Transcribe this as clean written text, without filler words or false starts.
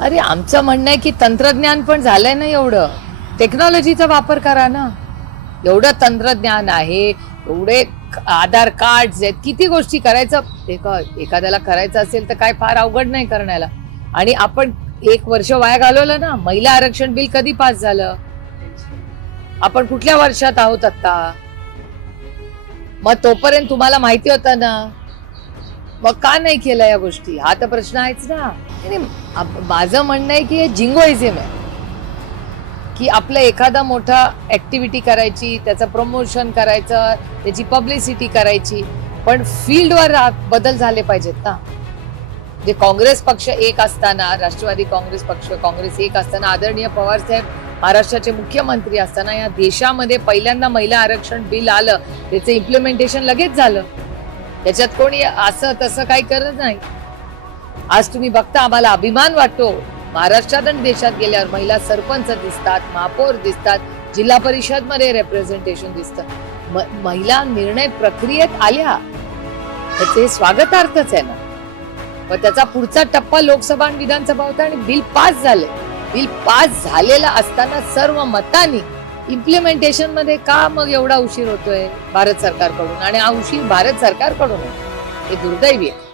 अरे आमचं म्हणणं आहे की तंत्रज्ञान पण झालंय ना, एवढं टेक्नॉलॉजीचा वापर करा ना. एवढं तंत्रज्ञान आहे, एवढे आधार कार्ड आहेत, किती गोष्टी करायचं. एखाद्याला करायचं असेल तर काय फार अवघड नाही करण्याला. आणि आपण 1 वर्ष वाया घालवलं ना. महिला आरक्षण बिल कधी पास झालं? आपण कुठल्या वर्षात आहोत आता? मग तोपर्यंत तुम्हाला माहिती होतं ना, मग का नाही केलं या गोष्टी? हा तर प्रश्न आहेच ना. नाही, माझं म्हणणं आहे की हे जिंगोइझम आहे, की आपलं एखादा मोठा ऍक्टिव्हिटी करायची, त्याचं प्रमोशन करायचं, त्याची पब्लिसिटी करायची, पण फील्डवर बदल झाले पाहिजेत ना. जे काँग्रेस पक्ष एक असताना, राष्ट्रवादी काँग्रेस पक्ष, काँग्रेस एक असताना, आदरणीय पवार साहेब महाराष्ट्राचे मुख्यमंत्री असताना या देशामध्ये पहिल्यांदा महिला आरक्षण बिल आलं, त्याचं इम्प्लिमेंटेशन लगेच झालं. त्याच्यात कोणी असं तसं काही करत नाही. आज तुम्ही बघता, आम्हाला अभिमान वाटतो. महाराष्ट्रात आणि देशात गेल्यावर महिला सरपंच दिसतात, महापौर दिसतात, जिल्हा परिषद मध्ये रिप्रेझेंटेशन दिसतं. महिला निर्णय प्रक्रियेत आल्या, त्याचे स्वागतार्थच आहे ना. पण त्याचा पुढचा टप्पा लोकसभा आणि विधानसभा होता आणि बिल पास झाले. बिल पास झालेला असताना सर्व मतांनी इम्प्लिमेंटेशन मध्ये का मग एवढा उशीर होतोय भारत सरकारकडून? आणि हा उशीर भारत सरकारकडून आहे, हे दुर्दैवी आहे.